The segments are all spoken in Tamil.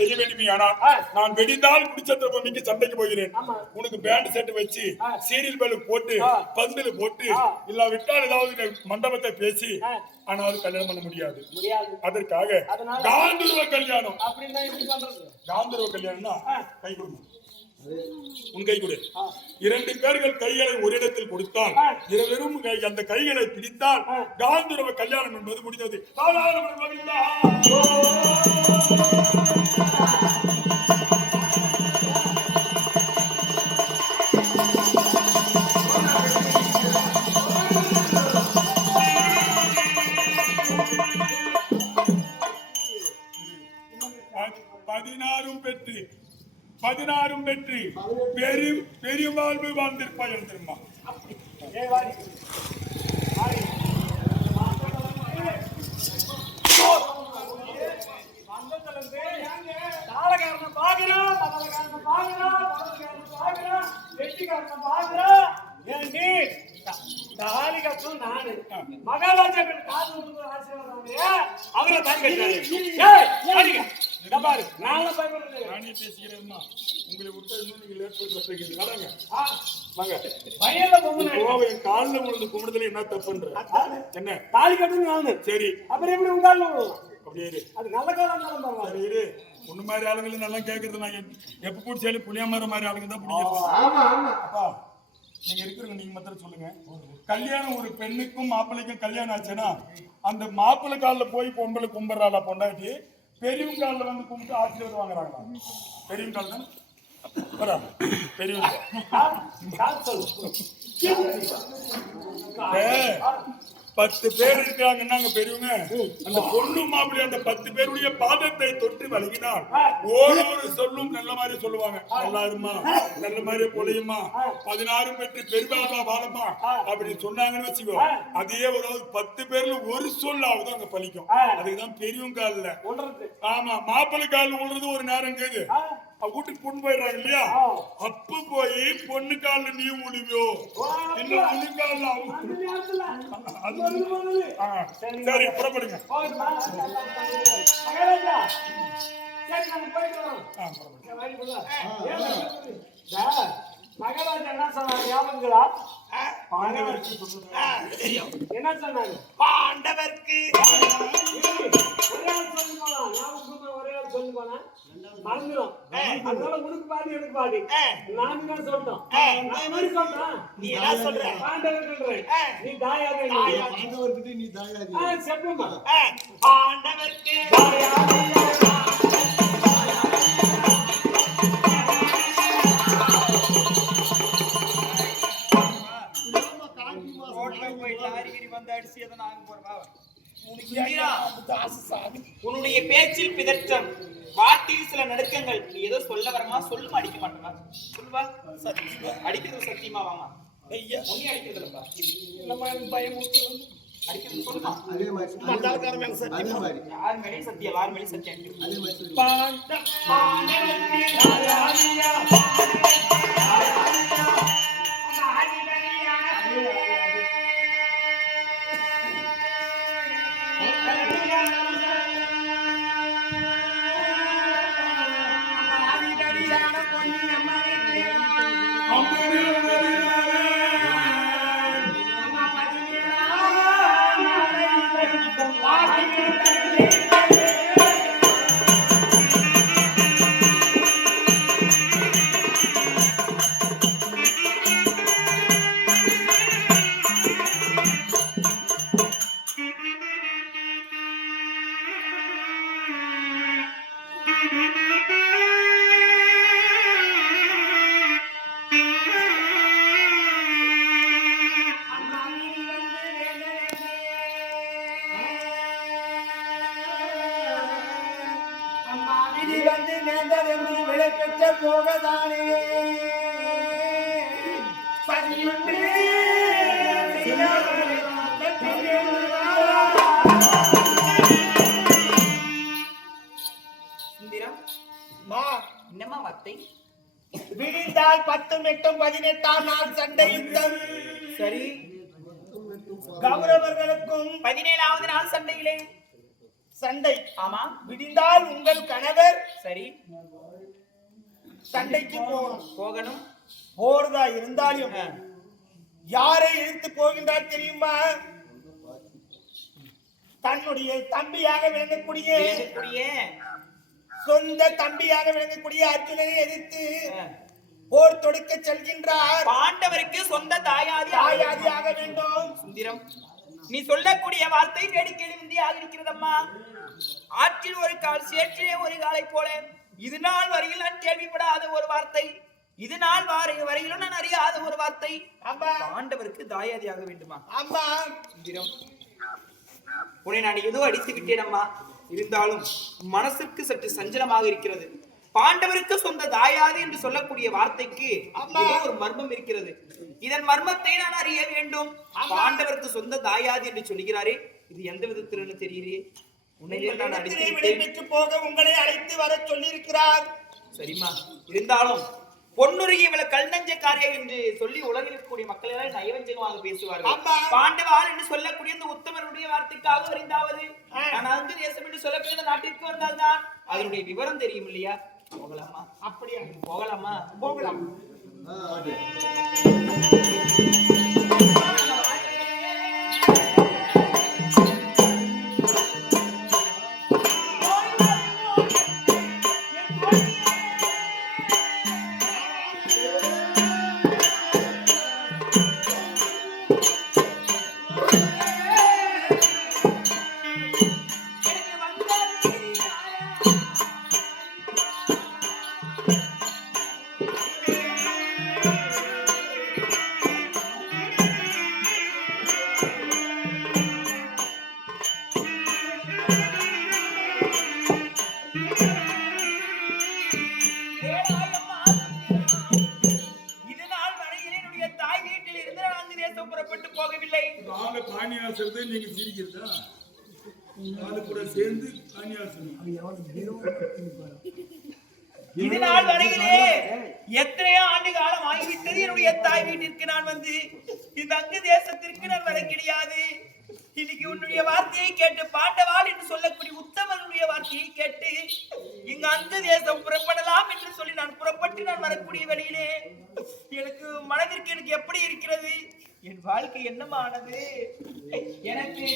செய்ய வேண்டுமே. ஆனால் நான் வெடிந்தால் குடிச்சத்திர பொம்மைக்கு சண்டைக்கு போகிறேன். உனக்கு பேண்ட் செட் வச்சு சீரியல் பல்லு போட்டு பந்தல போட்டு இல்லாவிட்டால் ஏதாவது மண்டபத்தை பேசி ஆனாலும் கல்யாணம் பண்ண முடியாது. அதற்காக காந்தர்வ கல்யாணம். காந்தர்வ கல்யாணம்னா கை கொடுக்கணும். உன் கை கொடு. 2 பேர்கள் கைகளை ஒரு இடத்தில் கொடுத்தால் இருவரும் அந்த கைகளை பிடித்தால் காந்தர்வ கல்யாணம் என்பது முடிந்தது. பதினாறும் பெற்று பெரும் வாழ்வு வாழ்ந்திருப்பாய் தெரியுமா? தாலி கட்டும் நானு மகாராஜா அவரை தாலி கட்டுறாரு. நானே பேசுகிறேன்மா. உங்களை விட்டு நீங்க லேட் பண்ணி வாங்க காலில் விழுந்து கும்பிடுதல என்ன தப்புன்ற என்ன தாலி கட்டணும் நானு. சரி அப்புறம் எப்படி உங்க காலில் அப்படியே அது நல்ல காலம் சரி. ஒண்ணு மாதிரி ஆளுங்களை நல்லா கேட்கறது நான் எப்ப பிடிச்சாலும் புளியாமரம் மாதிரி ஆளுங்க தான் பிடிக்கும். அப்பா நீங்க இருக்கிறவங்க நீங்க மாத்திரம் சொல்லுங்க. கல்யாணம் ஒரு பெண்ணுக்கும் மாப்பிள்ளைக்கும் கல்யாணம் ஆச்சுன்னா அந்த மாப்பிள்ளை காலில் போய் பொம்பளை கும்பிடுறாளா பொண்டாட்டி பெரியவங்க காலில் வந்து கும்பிட்டு ஆசீர்வாதம் வாங்குறாங்களா? பெரியவங்க கால் தான் பெரியவங்க 10 பேர் இருக்காங்கன்னா பெரியவங்க அந்த பொண்ணு மாப்பிள்ளை அந்த 10 பேருடைய பாதத்தை தொட்டு வழங்கினால் ஒரு சொல்லும் நல்ல மாதிரி சொல்லுவாங்க. நல்லா இருமா, நல்ல மாதிரி பொழையுமா, 16 பெற்று பெருமாளா வாழமா அப்படின்னு சொன்னாங்கன்னு வச்சுக்கோ. அதே ஒரு 10 பேர்ல ஒரு சொல்லாவது அங்க பழிக்கும். அதுக்குதான் பெரியவங்க காலில். ஆமா, மாப்பிள்ளை காலில் விழுறது ஒரு நேரம் கேது வீட்டுக்கு பொண்ணு போயிடுறாங்க இல்லையா? அப்ப போய் பொண்ணு கால நீ உழுவியோ இல்ல பொண்ணு கால சரி புறப்படுங்க. மகாராஜா என்ன சொன்னாங்க ஞாபகங்களா? என்ன சொன்னாங்க? பாண்டவர்க்கு ஒரே ஆள் சொல்லி போனா மறந்துடும். அதனால உனக்கு பாதி எனக்கு பாதி. நான் என்ன சொல்றோம் நீ என்ன சொல்ற? பாண்டவர்கள் நீ தாயாதே. பாண்டவர்கிட்ட நீ தாயாதே செப்புமா. பாண்டவர்க்கு தாயாதே உன்னுடைய பேச்சில் பிதற்றம், வார்த்தையில் சில நடுக்கங்கள். நீ ஏதோ சொல்ல வரமா சொல்லுமா அடிக்க மாட்டேமா? சொல்லுவா அடிக்கிறது சத்தியமா வாமா ஒன்னே அடிக்கிறதுலப்பா பயம் அடிக்கிறது சொல்லுமா. யார் மேலே சத்தியம் யார் மேலே சத்தியம் போகதானே என்னமா வார்த்தை? விடிந்தால் 10 8 18 நாள் சண்டை யுத்தம். சரி, கௌரவர்களுக்கும் 17வது நாள் சண்டையிலே சண்டை. ஆமா, விடிந்தால் உங்கள் கணவர் சரி, சண்டைக்கு போகணும். போகணும். போறதா இருந்தாலும் யாரை இழுத்து போகின்றார் தெரியுமா? தன்னுடைய தம்பியாக விளங்கக்கூடிய சொந்த தம்பியாக விளங்கக்கூடிய அர்ஜுனனை எதிர்த்து போர் தொடுக்க செல்கின்றார். பாண்டவருக்கு சொந்த தாயாதியாக வேண்டும். சுந்தரம், நீ சொல்லக்கூடிய வார்த்தை வேடிக்கை விந்தியாக இருக்கிறதம்மா. ஆற்றில் ஒரு கால், சேற்றிலே ஒரு காலை போல. இது நாள் வரையில் நான் கேள்விப்படாத ஒரு வார்த்தை, இது நாள் வரையிலும் நான் அறியாத ஒரு வார்த்தை. பாண்டவருக்கு தாயாதியாக வேண்டுமா? ஆமா சுந்தரம், உன்னை நான் ஏதோ அடித்து விட்டேன் அம்மா. இருந்தாலும் மனசுக்கு சற்று சஞ்சலமாக இருக்கிறது. பாண்டவருக்கு சொந்த தாயாது என்று சொல்லக்கூடிய வார்த்தைக்கு ஒரு மர்மம் இருக்கிறது. இதன் மர்மத்தை நான் அறிய வேண்டும். பாண்டவருக்கு சொந்த தாயாது என்று சொல்கிறாரே, இது எந்த விதத்தில் தெரியுது? உன்னையே நான் அடித்து போக உங்களை அழைத்து வர சொல்லி இருக்கிறார். சரிம்மா, இருந்தாலும் பொன்னுருகி இவ்வளவு கல்நஞ்சக்காரியா என்று சொல்லி உலகில் இருக்கக்கூடிய மக்கள் எல்லாம் நயவஞ்சகமாக பேசுவார்கள். பாண்டவாள் என்று சொல்லக்கூடிய இந்த உத்தமருடைய வார்த்தைக்காக அறிந்தாவது நான் அங்கு தேசம் என்று சொல்லக்கூடிய நாட்டிற்கு வந்தால்தான் அதனுடைய விவரம் தெரியும் இல்லையா? போகலாமா? அப்படியா? போகலாமா? போகலாம். நீங்க சிரிக்கிறதா? அது கூட சேர்ந்து இது நாள் வரையிலே எத்தனையோ ஆண்டு காலம் ஆகிவிட்டது. என்னுடைய தாய் வீட்டிற்கு நான் வந்து இந்த அங்கு தேசத்திற்கு நான் வர கிடையாது. இன்னைக்கு உன்னுடைய வார்த்தையை கேட்டு, பாண்டவாள் என்று சொல்லக்கூடிய உத்தமனுடைய வார்த்தையை கேட்டு இங்கு அங்கு தேசம் புறப்படலாம் என்று சொல்லி நான் புறப்பட்டு நான் வரக்கூடிய வழியிலே எனக்கு மனதிற்கு எனக்கு எப்படி இருக்கிறது? என் வாழ்க்கை என்னமானது எனக்கு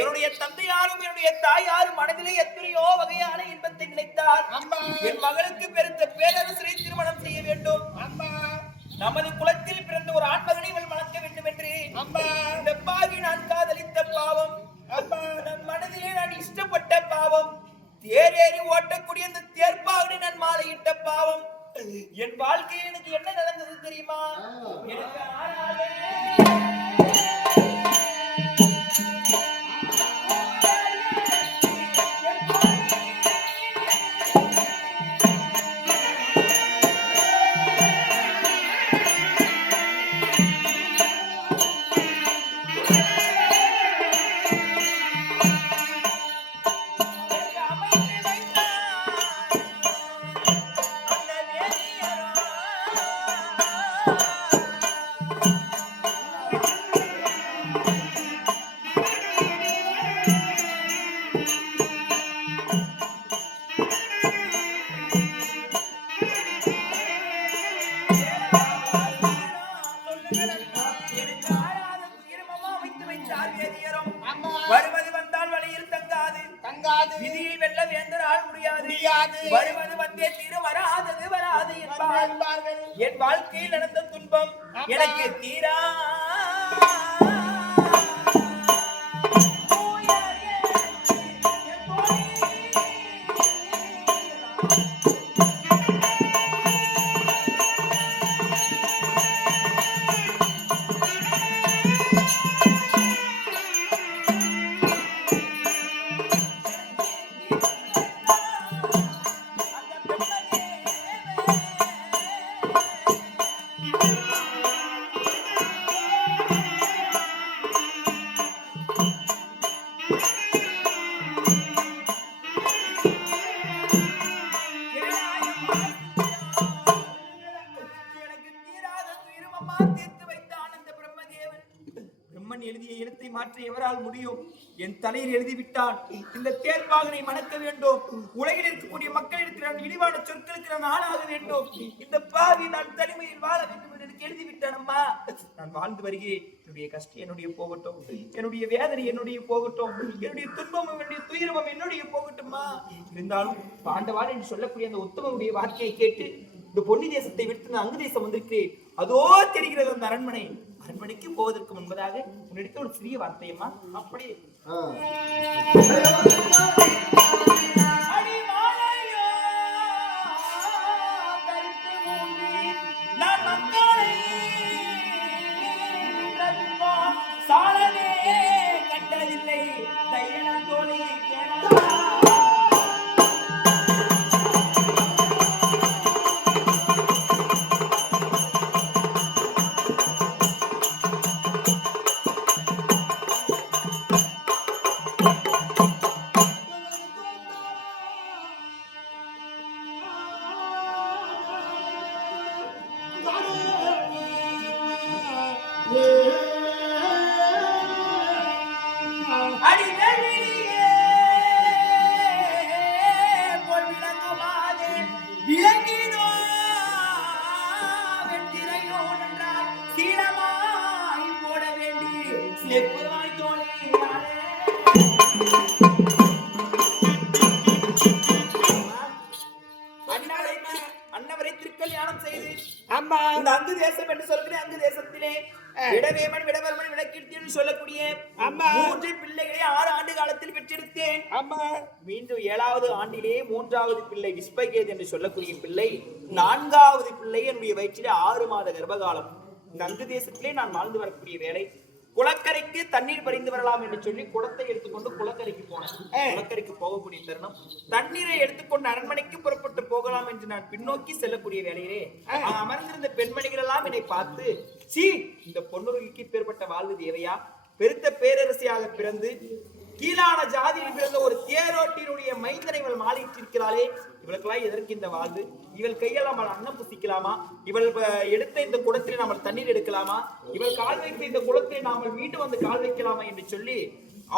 என்னுடைய தந்தையாரும் என்னுடைய தாயாரும் மனதிலே எத்தனையோ வகையான இன்பத்தை நினைத்தார். என் மகளுக்கு பெருத்த பேரரசரை திருமணம் செய்ய வேண்டும். நமது குலத்தில் பிறந்த ஒரு ஆண்மகனை இவள் மணக்க வேண்டும் என்று இந்த பாவி நான் காதலித்த பாவம், நம் மனதிலே நான் இஷ்டப்பட்ட பாவம், தேரேறி ஓட்டக்கூடிய இந்த தேர்ப்பாகனை நான் மாலையிட்ட பாவம். என் வாழ்க்கையில் எனக்கு என்ன நடந்தது தெரியுமா? எனக்கு வருவது வந்தால் வழியில் தங்காது, விதியை வெல்ல வேந்தரால் முடியாது, வருவது வந்தே தீர, வராதது வராது என்பார்கள். என் வாழ்க்கையில் நடந்த துன்பம் எனக்கு தீரா எழுதிய எழுத்தை மாற்ற எவரால் முடியும்? என் தலையில் எழுதிவிட்டான். இந்த தேர்வாகனை மணக்க வேண்டும். உலகில் இருக்கக்கூடிய மக்கள் இருக்கிற இழிவான சொற்களுக்கு நான் ஆளாக வேண்டும். இந்த பாவி நான் தனிமையில் வாழ வேண்டும் என்று எனக்கு எழுதிவிட்டான். அம்மா, நான் வாழ்ந்து வருகிறேன். என்னுடைய கஷ்டம் என்னுடைய போகட்டும், என்னுடைய வேதனை என்னுடைய போகட்டும், என்னுடைய துன்பமும் என்னுடைய துயரமும் என்னுடைய போகட்டும்மா. இருந்தாலும் பாண்டவான் என்று சொல்லக்கூடிய அந்த உத்தமனுடைய வார்த்தையை கேட்டு இந்த பொன்னி தேசத்தை விட்டு நான் அங்கு தேசம் வந்திருக்கிறேன். அதோ தெரிகிறது அந்த அரண்மனை. அரண்மனைக்கு போவதற்கு முன்பதாக உன்னிடத்தில் ஒரு சிறிய வார்த்தையம்மா. அப்படி சாலனே கண்டதில்லை தையன தோழி அன்னவரை திருக்கல்யாணம் செய்து அம்மா இந்த அங்கு தேசம் என்று சொல்கிறேன். அங்கு தேசத்திலே விடவேமன் விடவர்மன் விடக்கீர்த்தி என்று சொல்லக்கூடிய அம்மா 3 பிள்ளைகளை 6 ஆண்டு காலத்தில் பெற்றெடுத்தேன். அம்மா மீண்டும் 7வது ஆண்டிலே 3வது பிள்ளை விஸ்பகேத் என்று சொல்லக்கூடிய பிள்ளை, 4வது பிள்ளை என்னுடைய வயிற்றிலே 6 மாத கர்ப்பகாலம். இந்த அங்கு தேசத்திலே நான் வாழ்ந்து வரக்கூடிய வேலை, குளக்கரைக்கு தண்ணீர் பறிந்து வரலாம் என்று சொல்லி குளத்தை எடுத்துக்கொண்டு குளக்கரைக்கு போனேன். குளக்கரைக்கு போகக்கூடிய தருணம், தண்ணீரை எடுத்துக்கொண்டு அரண்மனைக்கு புறப்பட்டு போகலாம் என்று நான் பின்னோக்கி செல்லக்கூடிய வேலையிலே அமர்ந்திருந்த பெண்மணிகள் எல்லாம் என்னை பார்த்து, சீ, இந்த பொன்னுருவிக்கு பேர்பட்ட வாழ்வு தேவையா? பெருத்த பேரரசியாக பிறந்து கீழான ஜாதியில் பிறந்த ஒரு தேரோட்டினுடைய மைந்தனை இவள் மாளிட்டிருக்கிறாளே, இவளுக்கெல்லாம் எதற்கு இந்த வாழ்வு? இவள் கையால் நம்ம அன்னம் புசிக்கலாமா? இவள் எடுத்த இந்த குடத்தில் நம்ம தண்ணீர் எடுக்கலாமா? இவள் கால் வைத்த இந்த குளத்தில் நாம மீண்டும் வந்து கால் வைக்கலாமா என்று சொல்லி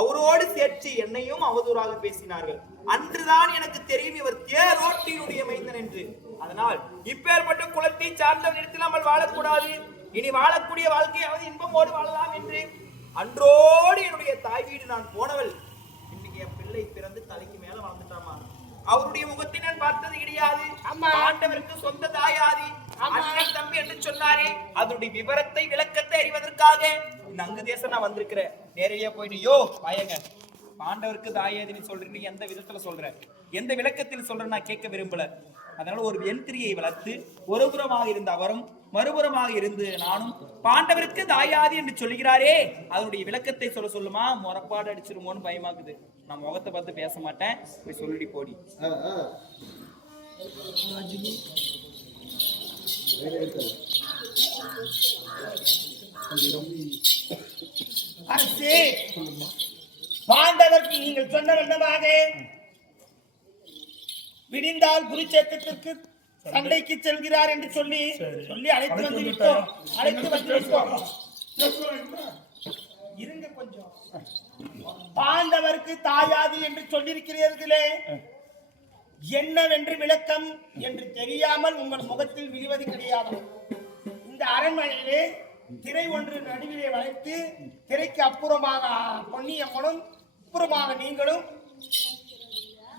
அவரோடு சேர்த்து என்னையும் அவதூறாக பேசினார்கள். அன்றுதான் எனக்கு தெரியும் இவர் தேரோட்டினுடைய மைந்தன் என்று. அதனால் இப்பேற்பட்ட குலத்தை சார்ந்த இடத்தில் நம்ம வாழக்கூடாது. இனி வாழக்கூடிய வாழ்க்கையாவது இன்பமோடு வாழலாம் என்று அன்றோடு என்னுடைய தாய் வீடு நான் போனவள். இன்னைக்கு என் பிள்ளை பிறந்து தலைக்கு மேல வாழ்ந்துட்டாமா. அவருடைய முகத்தை நான் பார்த்தது கிடையாது. ஆண்டவருக்கு சொந்த தாயாதி அண்ணன் தம்பி என்று சொன்னாரே, அதனுடைய விவரத்தை விளக்கத்தை அறிவதற்காக இந்த அங்கு தேசம் நான் வந்திருக்கிறேன். நேரடியா போயிட்டு, யோ வாயங்க, பாண்டவருக்கு தாயாதின்னு சொல்றீங்க, எந்த விதத்துல சொல்ற, எந்த விளக்கத்தில் சொல்ற நான் கேட்க விரும்பல. அதனால ஒரு வெண்திரியை வளர்த்து ஒரு புறமாக இருந்த அவரும் மறுபுறமாக இருந்து நானும் பாண்டவருக்கு தாயாதி என்று சொல்லுகிறாரே, அதனுடைய விளக்கத்தை சொல்லுமா? முறப்பாடு அடிச்சிருமோன்னு பயமாக்குது. நான் முகத்தை பார்த்து பேச மாட்டேன், போய் சொல்லிடி போடி. அரசே, பாண்டவருக்கு நீங்கள் சொன்ன வண்ணமாக விடிந்தால் குருச்சேத்திரத்திற்கு சண்டைக்கு செல்கிறார் என்று சொல்லி அழைத்து வந்து விட்டோம். இருங்க கொஞ்சம். பாண்டவருக்கு தாயாதி என்று சொல்லியிருக்கிறீர்களே, என்னவென்று விளக்கம் என்று தெரியாமல் உங்கள் முகத்தில் விழுவது கிடையாது. இந்த அரண்மனையிலே திரை ஒன்று நடுவிலே வளைத்து, திரைக்கு அப்புறமாக பொன்னியம்மனும் அப்புறமாக நீங்களும்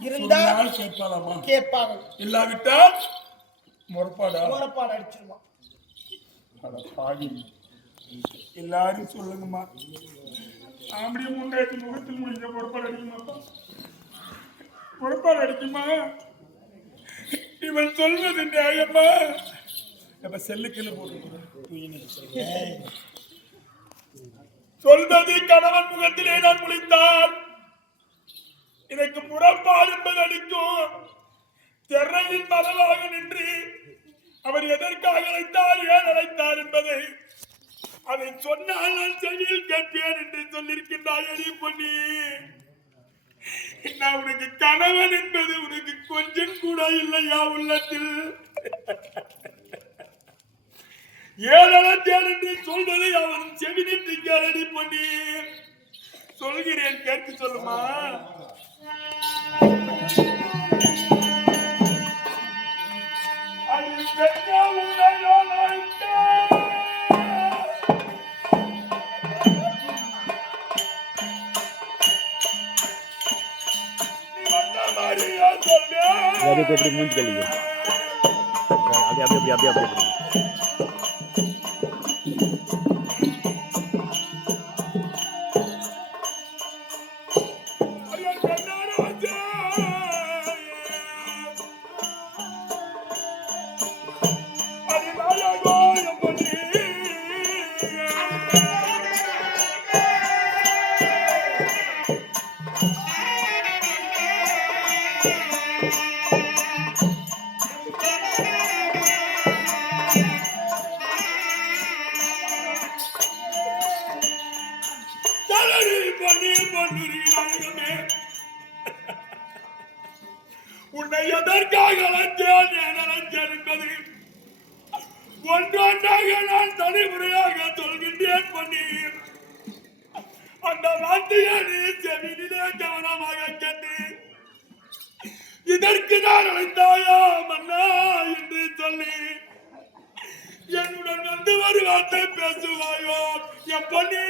இருந்தால் கேட்பார்கள், இல்லாவிட்டால் முறப்பாடு அடிச்சிருவான். எல்லாரும் சொல்லுங்கம்மா, ஆம்படி முண்டாயிரத்தி முகத்தில் முடிஞ்ச முறப்பாடு அடிக்குமாப்பா, முறப்பாடு அடிக்குமா? இவன் சொல்வது நியாயம்மா? இப்ப செல்லுக்கில போட்டு சொல்வது கணவன் முகத்திலே நான் முழித்தால் எனக்கு முறப்பாடு என்பது அடிக்கும். திரையின் மரலாக நின்று அவர் எதற்காக அழைத்தார், ஏன் அழைத்தார் என்பதை அதை சொன்னால் நான் செவியில் கேட்பேன் என்று சொல்லியிருக்கின்றாய். அடி பொன்னி, நான் உனக்கு கணவன் என்பது உனக்கு கொஞ்சம் கூட இல்லையா உள்ளத்தில்? ஏழத்தேன் என்று சொல்வதை அவன் செவினிட்டு கேளடி பொன்னி. சொல்கிறேன் கேட்க சொல்லுமா? அது பெற்ற உடையோ எப்படி மூஞ்சி கழிங்க அப்படி உன்னை எதற்காக அழைத்தேன் என்பது ஒன்றொன்றாக நான் தலைமுறையாக சொல்கின்றேன் பொன்னி. அந்த வார்த்தையை நீ செவினிலே கவனமாக கேட்டு இதற்கு நான் அழைத்தாயா மன்னா என்று சொல்லி என்னுடன் வந்து ஒரு வார்த்தை பேசுவாயோ என் பொன்னி?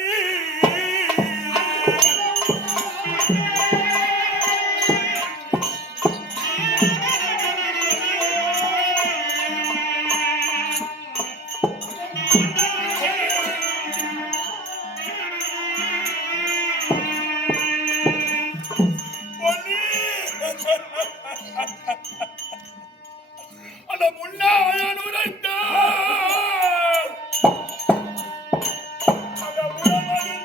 அந்த முன்னாயன் உரைத்தார் அந்த முழமகன்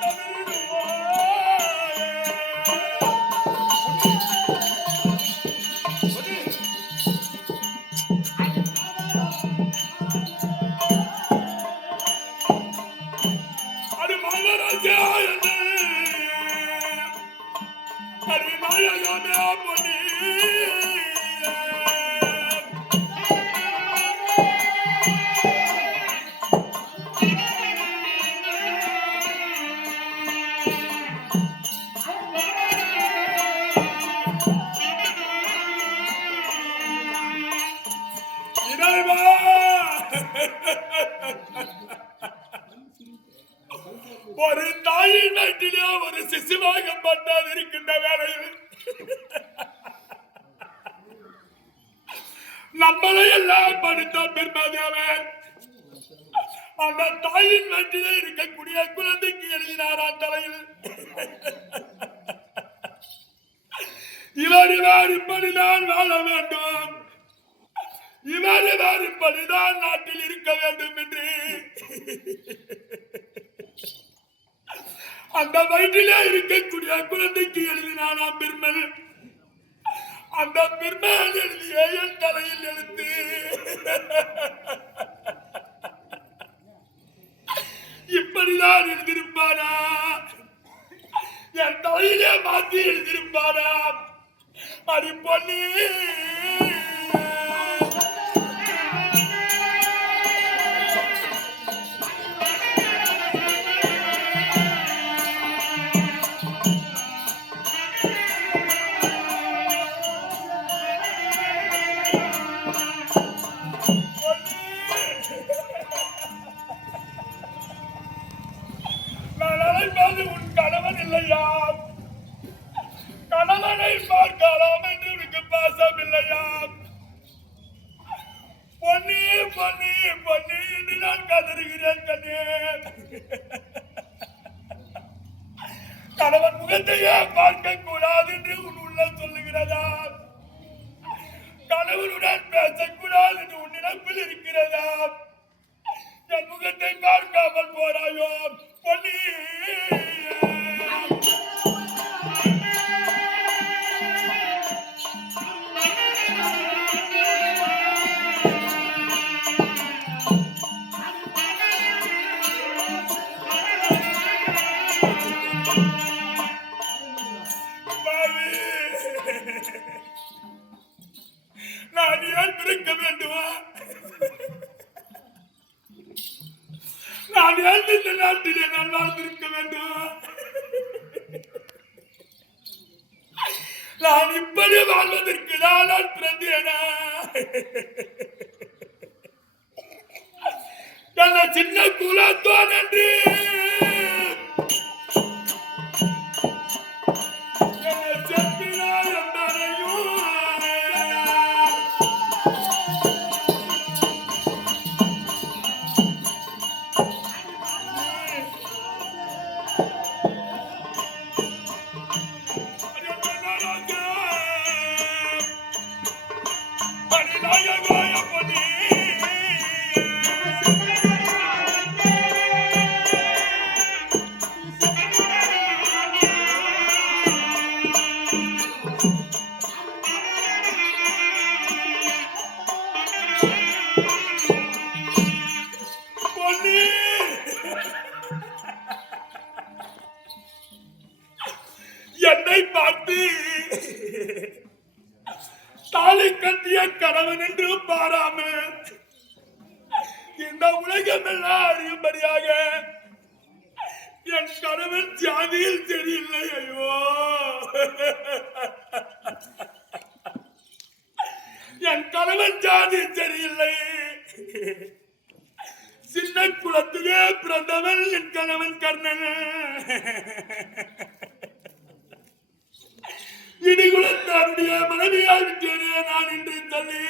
அது மகராஜா அது நாயகமே பொன்னி. ஒரு தாயின் வயிற்றிலே ஒரு சிசுவாக பட்டால் இருக்கின்ற வேளையில் நம்மளை எல்லாம் படித்த பெருமாதேவன் அந்த தாயின் வயிற்றிலே இருக்கக்கூடிய குழந்தைக்கு எழுதினாரான் தலையில் இவர் இப்படிதான் வாழ வேண்டும், இவர் இப்படிதான் நாட்டில் இருக்க வேண்டும் என்று அந்த வயிற்றிலே இருக்கக்கூடிய குழந்தைக்கு எழுதினானாம் பெருமல். அந்த பெருமல் எழுதிய என் தலையில் எழுத்து இப்படிதான் எழுதியிருப்பாரா? என் தலையிலே மாற்றி எழுதியிருப்பாரா? அடி பொன்னி உன் கணவன் இல்லையா? கணவனை பார்க்கலாம் என்று உனக்கு பாசம் இல்லையா? பொன்னி பொன்னி பொன்னி என்று நான் கதறுகிறேன் கண்ணே. கணவன் முகத்தையே பார்க்க கூடாது என்று உன் உள்ள சொல்லுகிறதா? கணவனுடன் பேசக்கூடாது என்று உன் நினைப்பில் இருக்கிறதா? என் முகத்தை பார்க்காமல் போறாயோ பொன்னி? நல்வாழ்ந்திருக்க வேண்டும். நான் இப்படி வாழ்வதற்கு நான் பிறந்தேனா? என்ன சின்ன குலத்தோன் என்று என்னை செப்பினார் என்பதையும் என்னை பார்த்து தாலி கட்டிய கணவன் என்று பாராமல் இந்த உலகமெல்லாம் அறியும்படியாக என் கணவன் ஜாதியில் சரியில்லை. ஐயோ, என் கணவன் ஜாதியில் சரியில்லை. சின்ன குலத்திலே பிறந்தவன் என் கணவன் கர்ணன். இடிகுலத்தாருடைய மனைவியாய் விட்டேனே நான் என்று சொல்லி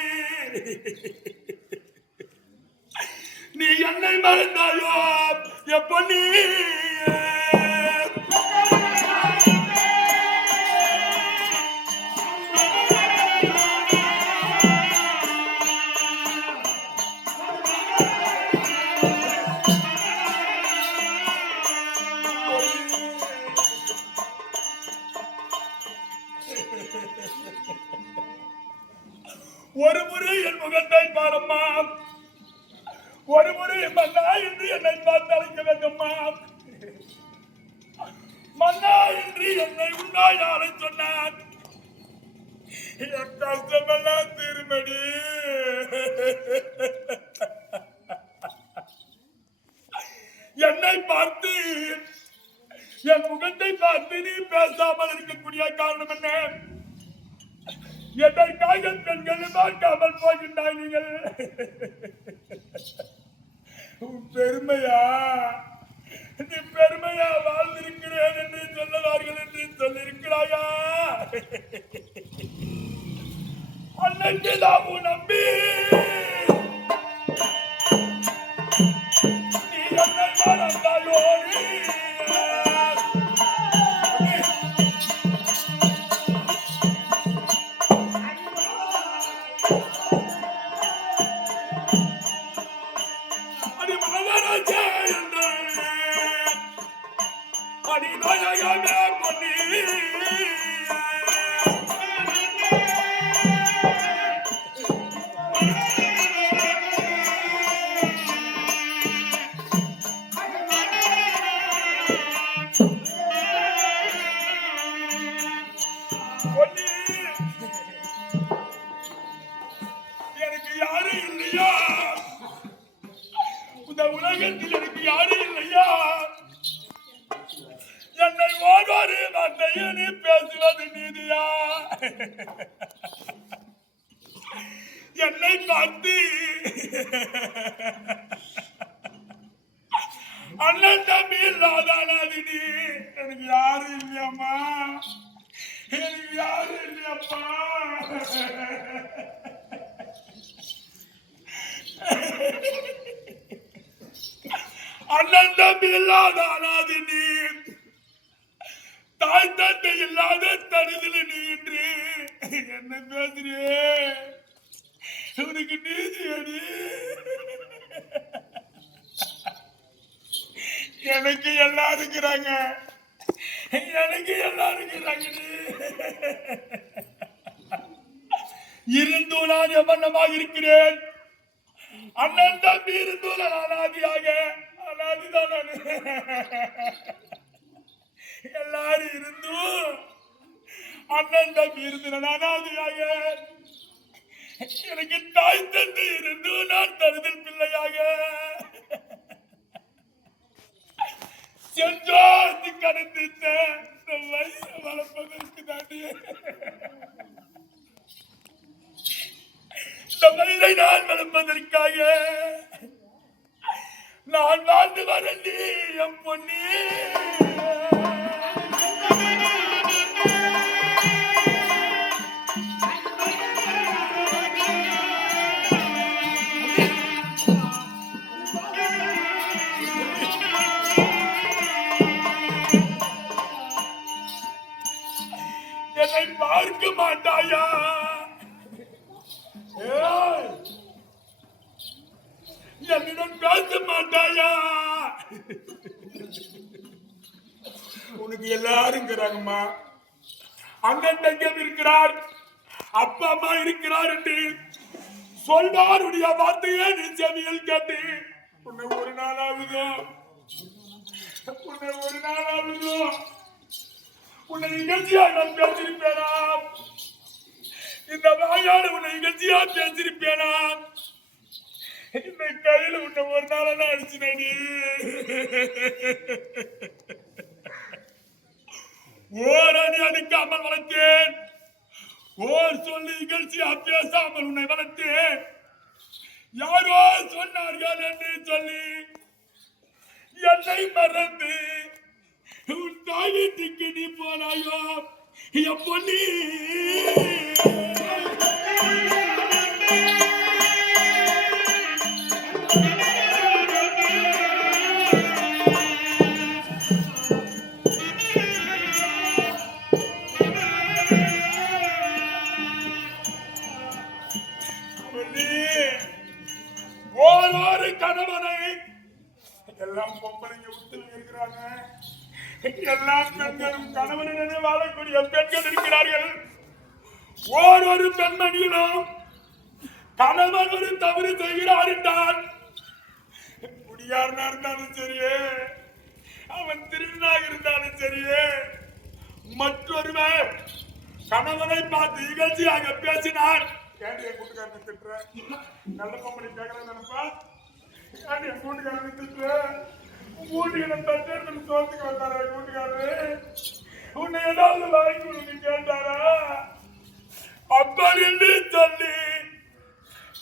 நீ என்னை மறந்தாயோ எப்ப நீ ஒரு முறை என் முகத்தை பாரம்மா, ஒரு முறை மன்னா என்று என்னை பார்த்து அழைக்க வேண்டும்மா. மன்னா என்று என்னை உன்னாய் ஆளை சொன்னான். என் கஷ்டமெல்லாம் திருமடி. என்னை பார்த்து என் முகத்தை பார்த்து நீ பேசாமல் இருக்கக்கூடிய காரணம் என்ன? எதற்காக பெண்களை பார்க்காமல் போகின்றாய் நீங்கள்? பெருமையா? நீ பெருமையா வாழ்ந்திருக்கிறேன் என்று சொல்லுவார்கள் என்று சொல்லியிருக்கிறாயா? அன்னைக்கு நாம் நம்பி நீ என்னை மறந்தாயோ? எனக்கு யாரும் இல்லையா? இந்த உலகத்தில் எனக்கு யாரும் இல்லையா? என்னை ஓடுவாரு வார்த்தையை பேசுவது நீதியா? என்னை பார்த்து அண்ணன் தம்பி இல்லாதானாதி நீ. எனக்கு யாரும் இல்லையம்மா, எனக்கு யாரும் இல்லையப்பா. அண்ணன் தம்பி இல்லாத அனாதி நீ, தாய் தந்தை இல்லாத தருதல நீ என்று என்ன பேசுறியே? உனக்கு நீதி அடி. எனக்கு எல்லாம் இருக்கிறாங்க, எனக்கு எல்லாம் இருக்கிறாங்க. இருந்தும் நான் எவண்ணமாக இருக்கிறேன். அண்ணன் தம்பி இருந்தும் நான் அனாதியாக, அனாதிதான் நான். எல்லாரும் இருந்தும் அண்ணன் தம்பி இருந்து நான் அனாதியாக, எனக்கு தாய் தந்தை இருந்தும் நான் தருதல் பிள்ளையாக. செஞ்சோத்து கடத்திட்ட வயிறு வளர்ப்பதற்கு தாண்டி இந்த வயிறை நான் வளர்ப்பதற்காக நான் வாழ்ந்து வரண்டி என் பொண்ணி. என்னை பார்க்க மாட்டாயா? என்னிடம் பேச மாட்டாயா? உனக்கு எல்லாரும் இருக்கிறாங்கம்மா. அண்ணன் தங்கம் இருக்கிறார், அப்பா அம்மா இருக்கிறார் என்று சொல்வாருடைய வார்த்தையே நீ செவியில் கேட்டு உன்னை ஒரு நாளாவதோ உன்னை நிகழ்ச்சியாக நான் பேசியிருப்பேனா? இந்த வாயாடு உன்னை நிகழ்ச்சியா பேசியிருப்பேனா? இந்த கையில உன்னை ஒரு நாளா அடிச்சுனடி. ஓரணி அடிக்காமல் வளர்த்தேன், ஓர் சொல்லி நிகழ்ச்சியா பேசாமல் உன்னை வளர்த்தேன். யாரோ சொன்னார்கள் என்று சொல்லி என்னை மறந்து உன் தாய் வீட்டுக்கு நீ போனாயோ என் பொண்ணி. ஓரொரு கணவனை எல்லாம் பொம்பளைங்க விட்டு இருக்கிறாங்க. எல்லா பெண்களும் கணவனுடனே வாழக்கூடிய பெண்கள் இருக்கிறார்கள். ஓரொரு பெண்மணியிலும் கணவன் ஒரு தவறு செய்கிறார் என்றால் குடியாரனா இருந்தாலும் சரியே, அவன் திருநாக இருந்தாலும் சரியே, மற்றொருவர் கணவனை பார்த்து இகழ்ச்சியாக பேசினார். ஏன் என் கூட்டுக்காரனை திட்டுற? நல்ல பொம்பளை கேட்கல நினைப்பா? ஏன் என் கூட்டுக்காரனை திட்டுற? கூட்டுகளை தட்டு சோத்துக்கு வந்தாரா கூட்டுக்காரரு? உன்னை ஏதாவது வாங்கி கொடுத்து கேட்டாரா? அப்படி என்று சொல்லி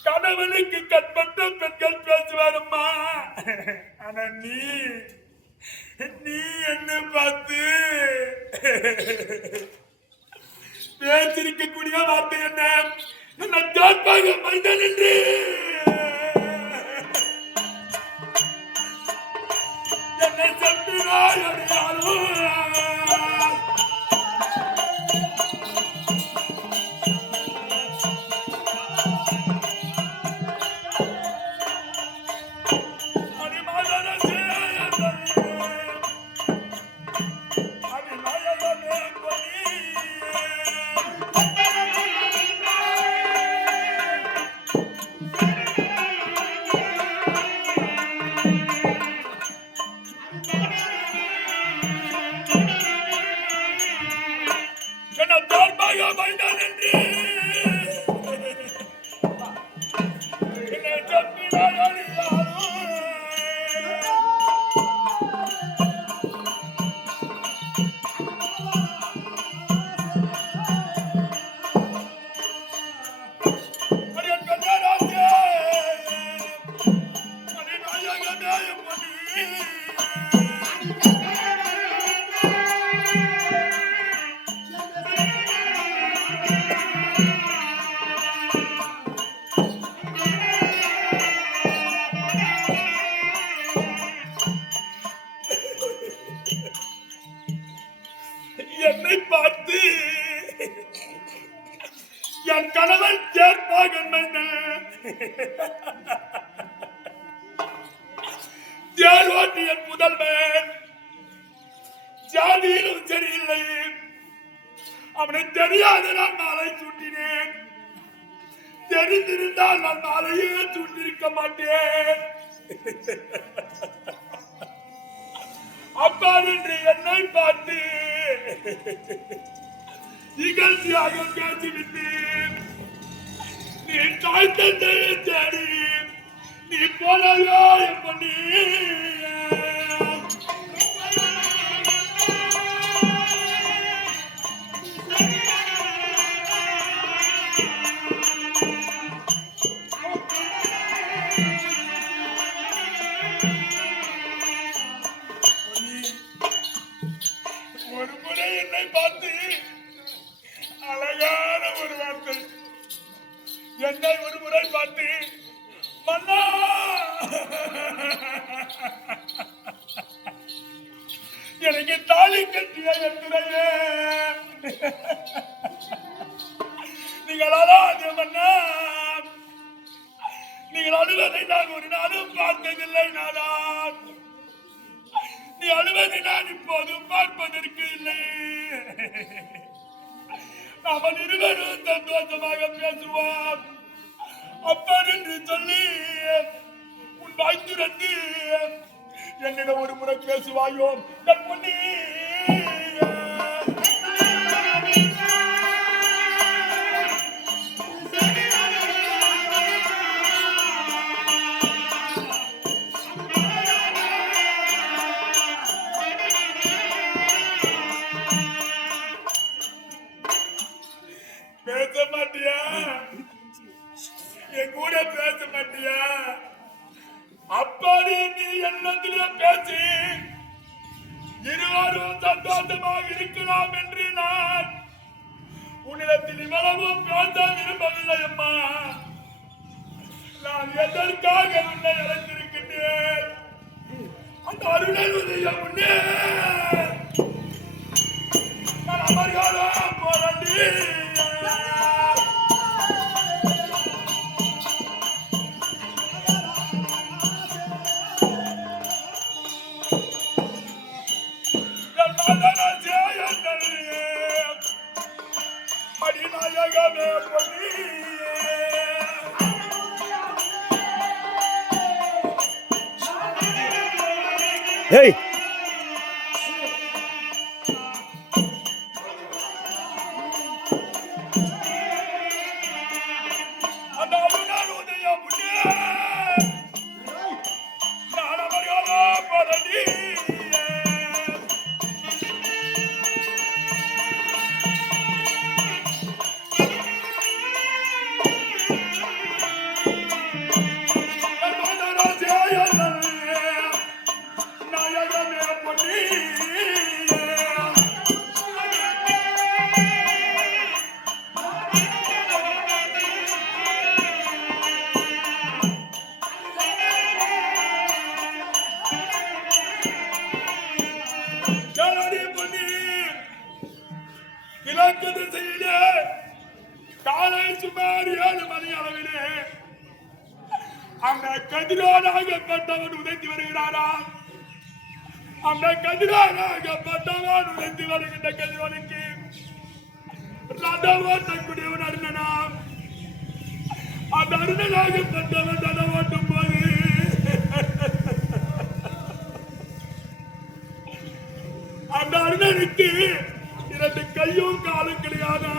கணவனுக்கு கட்பட்ட பெண்கள் பேசுவாரம்மா. ஆனா நீ என்ன பார்த்து பேசிருக்கக்கூடிய வார்த்தை என்ன? என்ன ஜாத்தாக மைதான் என்று என்னை செப்பினாய் அறியாலும் என்னை பார்த்து என் கணவன் சேர்ப்பாக தேர்வாட்டி என் முதல்வன் ஜாதியிலும் சரியில்லை. அவனை தெரியாத நான் மாலை சூட்டினேன். தெரிந்திருந்தால் நான் மாலையே சூட்டிருக்க மாட்டேன். அப்பா என்று என்னை பார்த்து இகழ்ச்சியாக பேசிவிட்டு நீ தாய் தந்தையை தேடி நீ போனாயோ பண்ணி நான் ஒரு நாளும் பார்த்ததில்லை நானா. நீ அழுவதை நான் இப்போதும் பார்ப்பதற்கு இல்லை. நாம இருவரும் சந்தோஷமாக பேசுவோம். அப்பன் என்று சொல்லி உன் வாய் திறந்து என்னிடம் ஒரு முறை பேசுவாயோ என் பொன்னி. பேச மாட்டியா? என் கூட பேச மாட்டியா? அப்படி நீ என்னத்திலே பேசி இருவரும் சந்தோஷமாக இருக்கலாம் என்று நான் உன்னிடத்தில் இவ்வளவும் பேச விரும்பவில்லை அம்மா. நான் எதற்காக உன்னை அழைத்திருக்கின்றேன்? அந்த அருணனுடைய முன்னே நான் அமர்காலம் போராண்டி Hey! காலை சுமார் 7 மணி அளவிலே அந்த கதிரோனாகப்பட்டவன் உதைத்து வருகிறாராம். அந்த கதிரோனாகப்பட்டவன் உதைத்து வருகின்ற கதிரோனுக்கு ரதம் ஓட்டக்கூடியவன் அருணனாம். அந்த அருணனாகப்பட்டவன் ரதம் ஓட்டும் போது அந்த அருணனுக்கு 2 கையும் காலும் கிடையாது.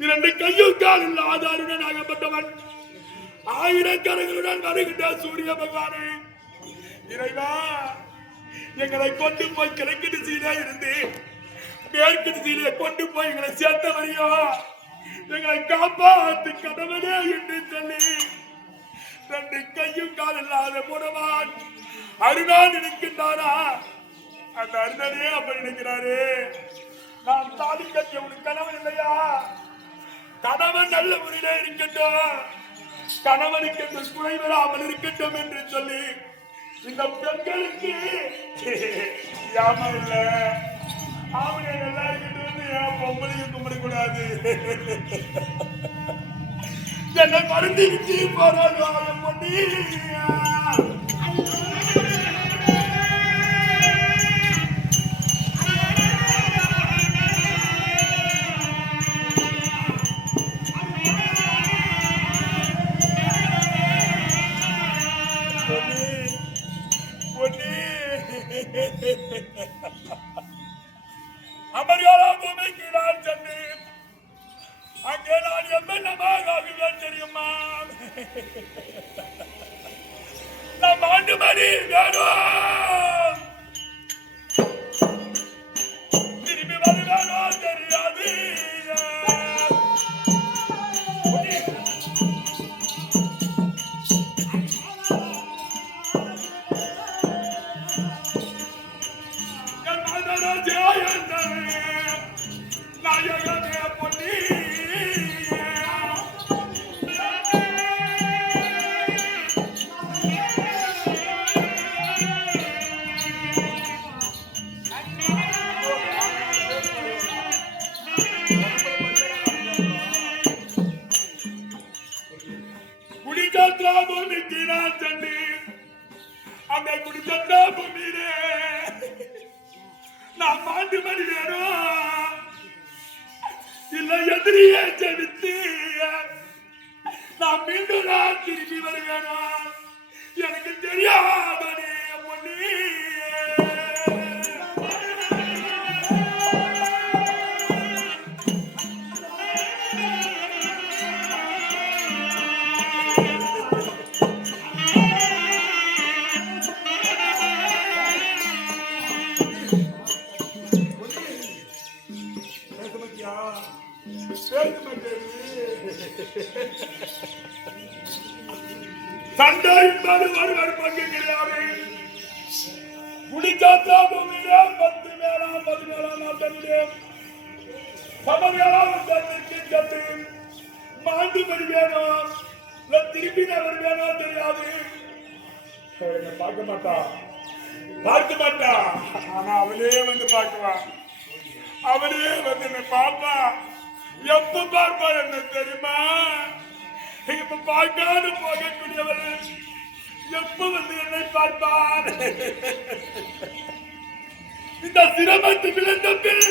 2 கையும் கால் இல்லாத அருணனாகப்பட்டவன் 1000 கரங்களுடன் வருகின்ற சூரிய பகவானே, இறைவா எங்களை கொண்டு போய் கிழக்கு திசையிலே இருந்து மேற்கு திசையிலே கொண்டு போய் எங்களை சேர்த்தவரையோ எங்களை காப்பாற்று கடவுளே என்று சொல்லி 2 கையும் கால் இல்லாத மூடவான் அருணான் இருக்கின்றாரா? அந்த அருணனே அப்படி நினைக்கிறாரு. நான் தாலி கட்டிய ஒரு கணவன் இல்லையா? கணவன் நல்ல முறையிலே இருக்கட்டும், கணவனுக்கு என்று குறை வராமல் இருக்கட்டும் என்று சொல்லி இந்த பெண்களுக்கு யாம இல்ல ஆவணை நல்லா இருக்கட்டும். ஏன் பொம்பளையும் கும்பிடக்கூடாது? என்னை மருந்து விட்டு போராடுவாங்க பொண்ணி. அமர்காலா பூமிக்கு நான் சென்றேன். அங்கே நான் எம்எல்ஏமாக ஆகுவேன் தெரியுமா? நாம் ஆண்டு மணி வேணும், திரும்பி வருவேனோ தெரியாது. நாயகமே பொன்னி நான் மாண்டு மணி வேணும் இல்ல எதிரியே ஜெபித்து நான் மீண்டும் நான் திரும்பி வருவேணும் எனக்கு தெரியாதே பொண்ணு. சண்டை என்பது ஒருவர் பங்கு கிடையாது. குடிச்சாத்தா பூமியிலே 10 மேலாம் 10 மேலாம் நாட்டிலே சமவேளாம் கட்டு மாண்டு வருவேணும் திருப்பி வருவேணும் தெரியாது. பார்க்க மாட்டா ஆனா அவளே வந்து பார்க்குவான். அவளே வந்து என்ன பார்ப்பா. எப்ப பார்ப்பா என்ன தெரியுமா? இப்ப பார்க்காது போகக்கூடியவள் எப்ப வந்து என்னை பார்ப்பார்? இந்த சிரமத்து விளந்தத்தில்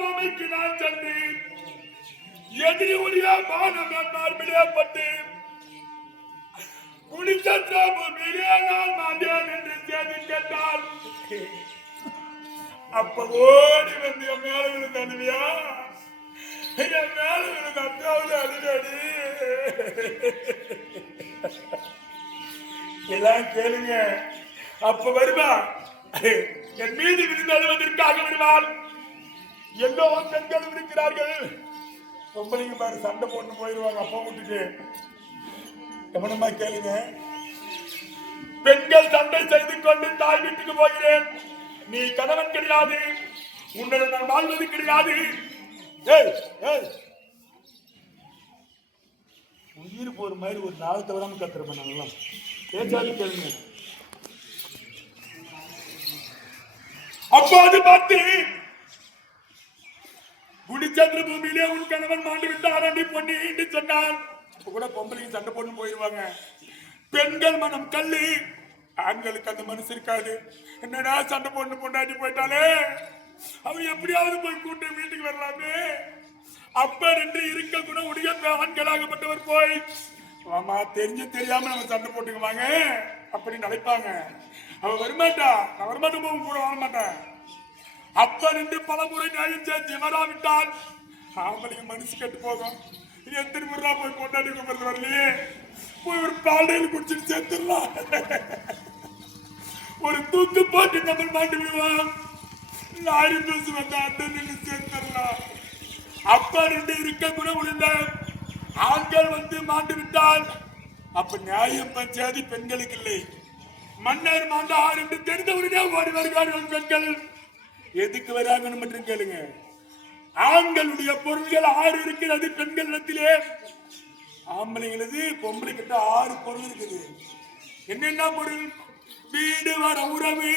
பூமிக்கு நான் சென்று எதிரி உடைய பானம் என் மார்பிலே பட்டு குடிச்சந்திர பூமியிலே நான் மாண்டேன் என்று செய்தி கேட்டால் அப்ப ஓடி வந்து என் மேல விழுந்த அனுவியா? என் மேல விழுந்த அத்தாவது அடிக்கடி எல்லாம் கேளுங்க. அப்ப வருவா என் மீது விழுந்து அழுவதற்காக வருவாள். எல்லோ பெண்களும் இருக்கிறார்கள். பொம்பளைங்க பாரு சண்டை போட்டு போயிடுவாங்க அப்பா விட்டுட்டு. கவனமா கேளுங்க. பெண்கள் சண்டை செய்து கொண்டு தாய் வீட்டுக்கு போகிறேன். நீ கணவன் கிடையாது, உன்னுடன் நான் வாழ்வது கிடையாது. உயிர் போற மாதிரி ஒரு நாள் தவறாம கத்துறப்ப நாங்கெல்லாம் பேச்சாலும் கேளுங்க. அப்போ அது பார்த்து குடிச்சந்திர பூமியிலே உன் கணவன் மாண்டு விட்டார் என்று பொண்ணு என்று சொன்னான். இப்ப கூட பொம்பளையும் சண்டை போட்டு போயிருவாங்க. பெண்கள் மனம் கல்லு, ஆண்களுக்கு அந்த மனசு இருக்காது. என்னடா சண்டை போட்டு பொண்டாட்டி போயிட்டாலே அவன் எப்படியாவது போய் கூட்டு வீட்டுக்கு வரலாமே அப்ப ரெண்டு இருக்க கூட உடைய ஆண்களாகப்பட்டவர் போய் ஆமா தெரிஞ்சு தெரியாம நம்ம சண்டை போட்டுக்குவாங்க அப்படி நினைப்பாங்க. அவன் வரமாட்டா, நான் வரமாட்டேன், போக கூட வரமாட்டேன். அப்ப ரெண்டு பல முறை நியாயம் செஞ்சு வராவிட்டால் அவங்களுக்கு மனசு கெட்டு போகும். எத்தனை முறை போய் கொண்டாடி கொண்டு வரலையே, போய் ஒரு பாடையில் குடிச்சிட்டு சேர்த்துடலாம். ஒரு தூக்கு போட்டு நம்ம மாட்டி விடுவான். லாரி தூசு வந்தா அந்த நின்று சேர்த்துடலாம். அப்ப ரெண்டு இருக்க கூட விழுந்த ஆண்கள் வந்து மாண்டு விட்டால் அப்ப நியாயம் பஞ்சாதி பெண்களுக்கு இல்லை. மன்னர் மாண்ட ஆறு என்று தெரிந்தவருடைய ஓடி வருகிறார்கள் பெண்கள். எதுக்கு வராங்கன்னு மட்டும் கேளுங்க. ஆண்களுடைய பொருள்கள் 6 இருக்கிறது பெண்கள் இடத்திலே. ஆம்பளைங்களது பொம்பளை கிட்ட 6 பொருள் இருக்குது. என்னென்ன பொருள்? வீடு வர உறவு.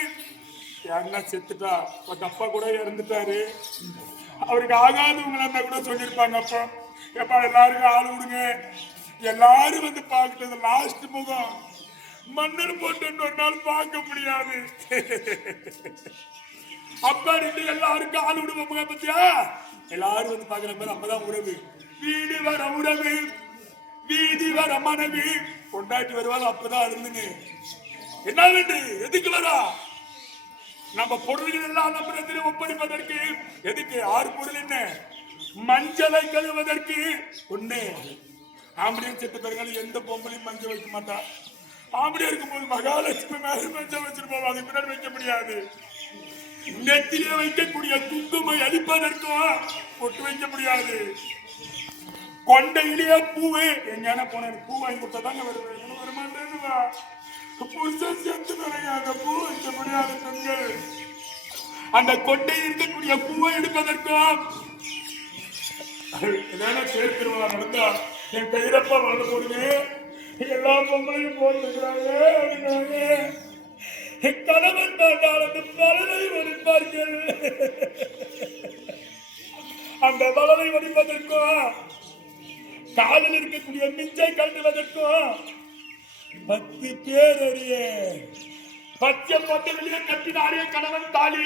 யாருன்னா செத்துட்டா, அப்பா கூட இறந்துட்டாரு, அவருக்கு ஆகாதவங்களை இருந்தா கூட சொல்லியிருப்பாங்க. அப்போ எப்பா எல்லாருக்கும் ஆள் விடுங்க, எல்லாரும் வந்து பார்க்கிட்டது லாஸ்ட் முகம். மன்னர் போட்டு ஒரு நாள் பார்க்க முடியாது. அப்பா ரெண்டு எல்லாருக்கும் ஆள் விடுவோம் பத்தியா, எல்லாரும் வந்து பாக்குற மாதிரி அப்பதான் உறவு. வீடு வர உறவு, வீதி வர மனைவி. கொண்டாட்டி வருவாங்க அப்பதான் இருந்துங்க. என்ன வேண்டு? எதுக்கு வரா? நம்ம பொருள்கள் எல்லாம் நம்ம இடத்துல ஒப்படைப்பதற்கு. எதுக்கு? 6 பொருள். என்ன? மஞ்சளை கழுவதற்கு 1. ஆம்பளையும் செத்து பிறகு எந்த பொம்பளையும் மஞ்சள் வைக்க மாட்டா. ஆம்பளையா இருக்கும்போது மகாலட்சுமி மேல மஞ்சள் வச்சுட்டு போவோம், அதுக்கு பின்னாடி வைக்க முடியாது. நெத்திலே வைக்கக்கூடிய குங்குமை அளிப்பதற்கும் பொட்டு வைக்க முடியாது. கொண்டையிலேயே பூவு எங்கன்னா போன பூ வாங்கி கொடுத்தாதாங்க வருவேன் வரமாட்டேன்னுவா புருஷன் சேர்த்து அந்த பூ வைக்க முடியாத பெண்கள் அந்த கொண்டை இருக்கக்கூடிய பூவை எடுப்பதற்கும் தேர் திருவிழா நடந்தா என் கையிலப்பா வாழ போடுங்க எல்லா பொங்கலையும் போட்டுக்கிறாங்க அப்படிங்கிறாங்க கணவன் பாண்டாளது பலனை ஒழிப்பார்கள் அந்த பலனை ஒழிப்பதற்கும் காலில் இருக்கக்கூடிய மிச்சை கட்டுவதற்கும் 10 பேர் அறிய பச்சை பொட்டலிலே கட்டினாரே கணவன் தாலி